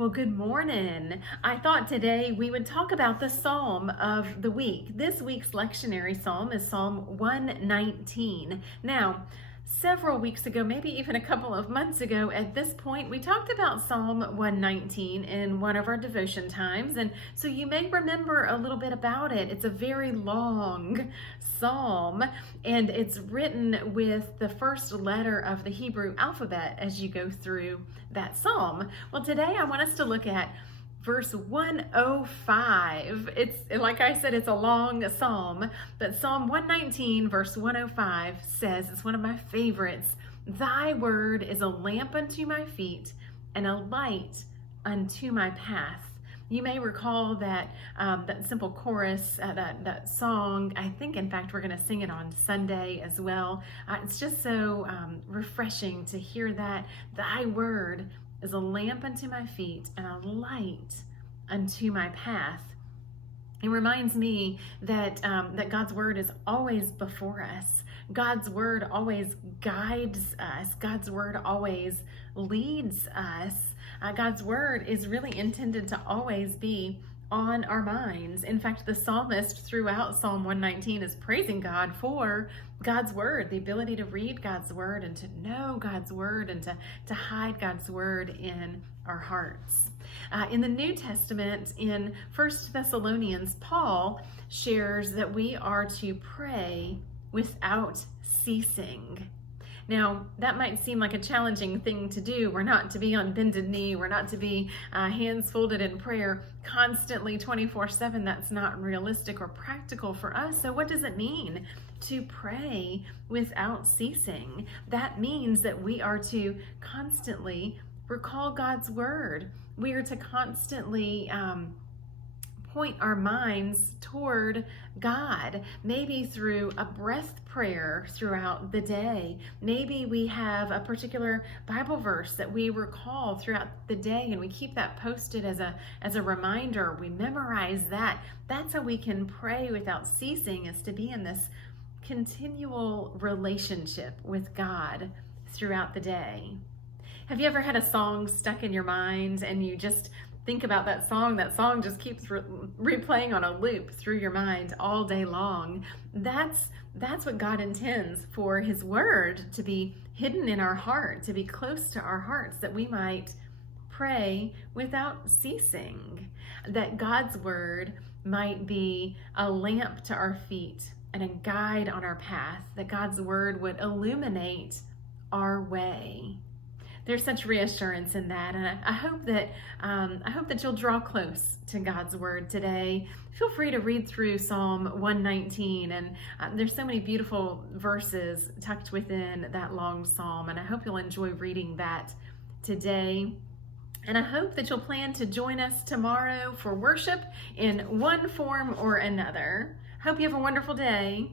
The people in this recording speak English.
Well, good morning. I thought today we would talk about the Psalm of the week. This week's lectionary psalm is Psalm 119. Now, several weeks ago, maybe even a couple of months ago at this point, we talked about Psalm 119 in one of our devotion times, and so you may remember a little bit about it. It's a very long psalm, and it's written with the first letter of the Hebrew alphabet as you go through that psalm. Well, today I want us to look at verse 105. It's like I said, it's a long psalm, but Psalm 119 verse 105 says, it's one of my favorites, "Thy word is a lamp unto my feet and a light unto my path." You may recall that that simple chorus, that song. I think, in fact, we're going to sing it on Sunday as well. It's just so refreshing to hear that. Thy word is a lamp unto my feet and a light unto my path. It reminds me that that God's word is always before us. God's word always guides us. God's word always leads us. God's word is really intended to always be on our minds. In fact, the psalmist throughout Psalm 119 is praising God for God's word, the ability to read God's word and to know God's word and to hide God's word in our hearts. In the New Testament, in 1 Thessalonians, Paul shares that we are to pray without ceasing. Now, that might seem like a challenging thing to do. We're not to be on bended knee. We're not to be hands folded in prayer constantly 24/7. That's not realistic or practical for us. So what does it mean to pray without ceasing? That means that we are to constantly recall God's word. We are to constantly point our minds toward God, maybe through a breath prayer throughout the day. Maybe we have a particular Bible verse that we recall throughout the day and we keep that posted as a reminder. We memorize that. That's how we can pray without ceasing, is to be in this continual relationship with God throughout the day. Have you ever had a song stuck in your mind and you just think about that song just keeps replaying on a loop through your mind all day long? That's what God intends for his word to be hidden in our heart, to be close to our hearts, that we might pray without ceasing, that God's word might be a lamp to our feet and a guide on our path, that God's word would illuminate our way. There's such reassurance in that, and I hope that you'll draw close to God's word today. Feel free to read through Psalm 119, and there's so many beautiful verses tucked within that long psalm, and I hope you'll enjoy reading that today. And I hope that you'll plan to join us tomorrow for worship in one form or another. Hope you have a wonderful day.